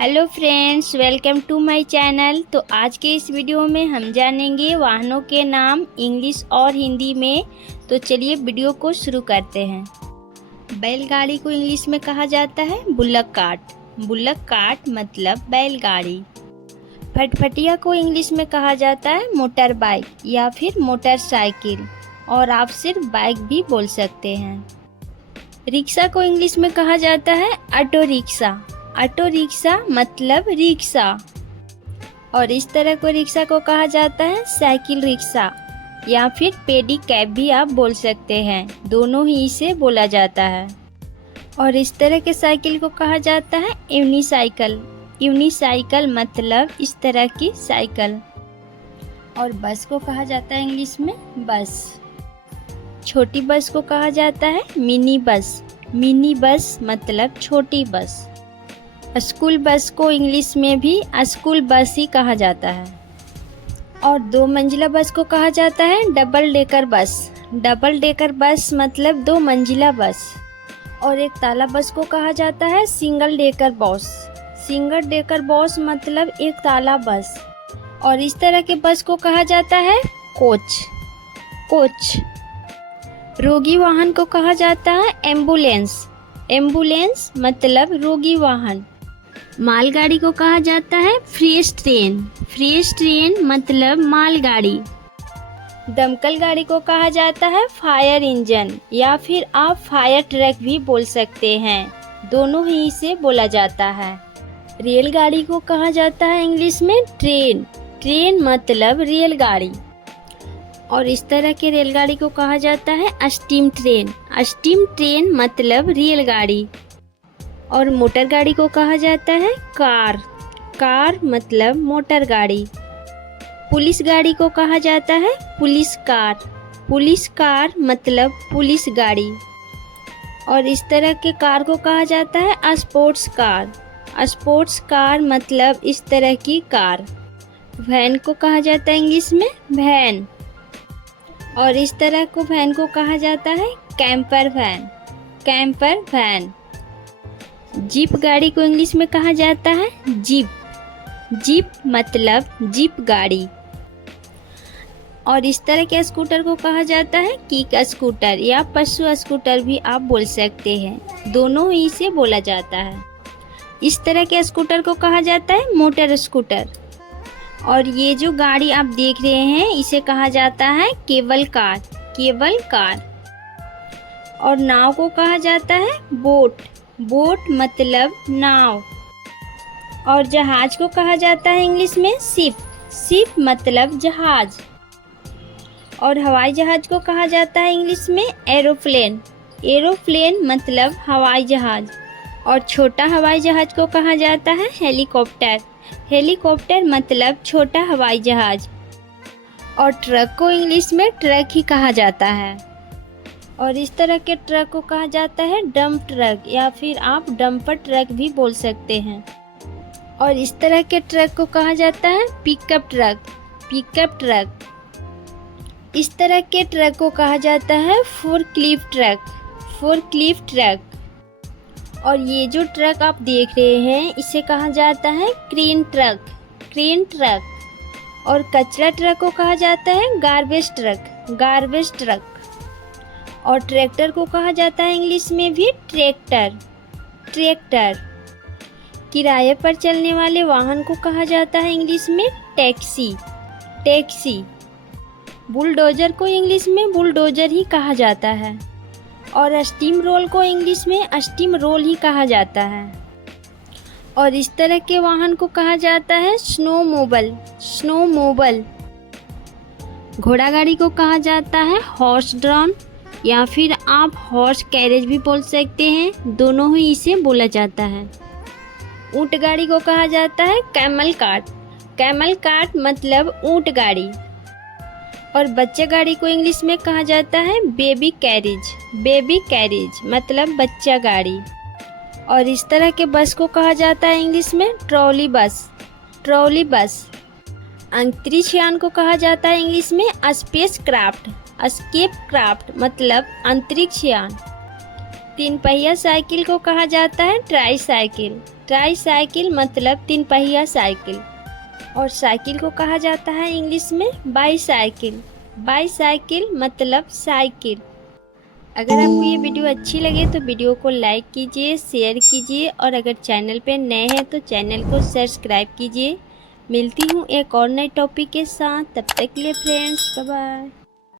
Hello friends, welcome to my channel. तो आज के इस वीडियो में हम जानेंगे वाहनों के नाम इंग्लिश और हिंदी में। तो चलिए वीडियो को शुरू करते हैं। बैलगाड़ी को इंग्लिश में कहा जाता है बुलक कार्ट। बुलक कार्ट मतलब बैलगाड़ी। फटफटिया को इंग्लिश में कहा जाता है मोटर बाइक या फिर मोटरसाइकिल, और आप सिर्फ बाइक भी बोल सकते हैं। रिक्शा को इंग्लिश में कहा जाता है ऑटो रिक्शा। ऑटो रिक्शा मतलब रिक्शा। और इस तरह को रिक्शा को कहा जाता है साइकिल रिक्शा या फिर पेडी कैब भी आप बोल सकते हैं, दोनों ही इसे बोला जाता है। और इस तरह के साइकिल को कहा जाता है यूनिसाइकिल। यूनिसाइकिल मतलब इस तरह की साइकिल। और बस को कहा जाता है इंग्लिश में बस। छोटी बस को कहा जाता है मिनी बस। मिनी बस मतलब छोटी बस। स्कूल बस को इंग्लिश में भी स्कूल बस ही कहा जाता है। और 2 मंजिला बस को कहा जाता है double decker bus. Double decker bus मतलब 2 मंजिला बस। और एक ताला बस को कहा जाता है single decker bus. Single decker bus मतलब एक ताला बस। और इस तरह के बस को कहा जाता है कोच। कोच। रोगी वाहन को कहा जाता है एम्बुलेंस। एम्बुलेंस मतलब रोगी वाहन। मालगाड़ी को कहा जाता है फ्रेश ट्रेन। फ्रेश ट्रेन मतलब मालगाड़ी। दमकल गाड़ी को कहा जाता है फायर इंजन या फिर आप फायर ट्रक भी बोल सकते हैं, दोनों ही इसे बोला जाता है। रेलगाड़ी को कहा जाता है इंग्लिश में ट्रेन। ट्रेन मतलब रेलगाड़ी। और इस तरह के रेलगाड़ी को कहा जाता है स्टीम ट्रेन। स्टीम ट्रेन मतलब रेलगाड़ी। और मोटर गाड़ी को कहा जाता है कार। कार मतलब मोटर गाड़ी। पुलिस गाड़ी को कहा जाता है पुलिस कार। पुलिस कार मतलब पुलिस गाड़ी। और इस तरह के कार को कहा जाता है स्पोर्ट्स कार। स्पोर्ट्स कार मतलब इस तरह की कार। वैन को कहा जाता है इंग्लिश में वैन। और इस तरह को वैन को कहा जाता है camper van. Camper van. Jeep गाड़ी को इंग्लिश में कहा जाता है जीप। जीप मतलब जीप गाड़ी। और इस तरह के स्कूटर को कहा जाता है किक स्कूटर या पशु स्कूटर भी आप बोल सकते हैं, दोनों ही से बोला जाता है। इस तरह के स्कूटर को कहा जाता है मोटर स्कूटर। और ये जो गाड़ी आप देख रहे हैं इसे कहा जाता है केबल कार। Cable car. और नाव को कहा जाता है बोट। बोट मतलब नाव। और जहाज को कहा जाता है इंग्लिश में शिप। शिप मतलब जहाज। और हवाई जहाज को कहा जाता है इंग्लिश में एरोप्लेन। एरोप्लेन मतलब हवाई जहाज। और छोटा हवाई जहाज को कहा जाता है हेलीकॉप्टर। हेलीकॉप्टर मतलब छोटा हवाई जहाज। और ट्रक को इंग्लिश में ट्रक ही कहा जाता है। और इस तरह के ट्रक को कहा जाता है डंप ट्रक या फिर आप डंपर ट्रक भी बोल सकते हैं। और इस तरह के ट्रक को कहा जाता है पिकअप ट्रक। Pickup truck. इस तरह के ट्रक को कहा जाता है फोर्कलिफ्ट ट्रक। Forklift truck. और ये जो ट्रक आप देख रहे हैं इसे कहा जाता है क्रेन ट्रक। Crane truck. और कचरा ट्रक को कहा जाता है गार्बेज ट्रक। Garbage truck. और ट्रैक्टर को कहा जाता है इंग्लिश में भी ट्रैक्टर। ट्रैक्टर। किराए पर चलने वाले वाहन को कहा जाता है इंग्लिश में टैक्सी। टैक्सी। बुलडोजर को इंग्लिश में बुलडोजर ही कहा जाता है। और स्टीम रोल को इंग्लिश में स्टीम रोल ही कहा जाता है। और इस तरह के वाहन को कहा जाता है स्नोमोबाइल। स्नोमोबाइल। घोड़ा गाड़ी को कहा जाता है हॉर्स ड्रॉन या फिर आप हॉर्स कैरेज भी बोल सकते हैं, दोनों ही इसे बोला जाता है। ऊंट गाड़ी को कहा जाता है कैमल कार्ट। कैमल कार्ट मतलब ऊंट गाड़ी। और बच्चा गाड़ी को इंग्लिश में कहा जाता है बेबी कैरेज। बेबी कैरेज मतलब बच्चा गाड़ी। और इस तरह के बस को कहा जाता है इंग्लिश में ट्रॉली बस। ट्रॉली बस। अंतरिक्ष यान को कहा जाता है इंग्लिश में स्पेस क्राफ्ट। स्केप क्राफ्ट मतलब अंतरिक्ष यान। तीन पहिया साइकिल को कहा जाता है ट्राईसाइकिल। ट्राईसाइकिल मतलब तीन पहिया साइकिल। और साइकिल को कहा जाता है इंग्लिश में बाईसाइकिल। बाईसाइकिल मतलब साइकिल। अगर आपको ये वीडियो अच्छी लगे तो वीडियो को लाइक कीजिए, शेयर कीजिए और अगर चैनल पे नए हैं तो चैनल को सब्सक्राइब कीजिए। मिलती हूँ एक और नए टॉपिक के साथ, तब तक के लिए फ्रेंड्स बाय बाय।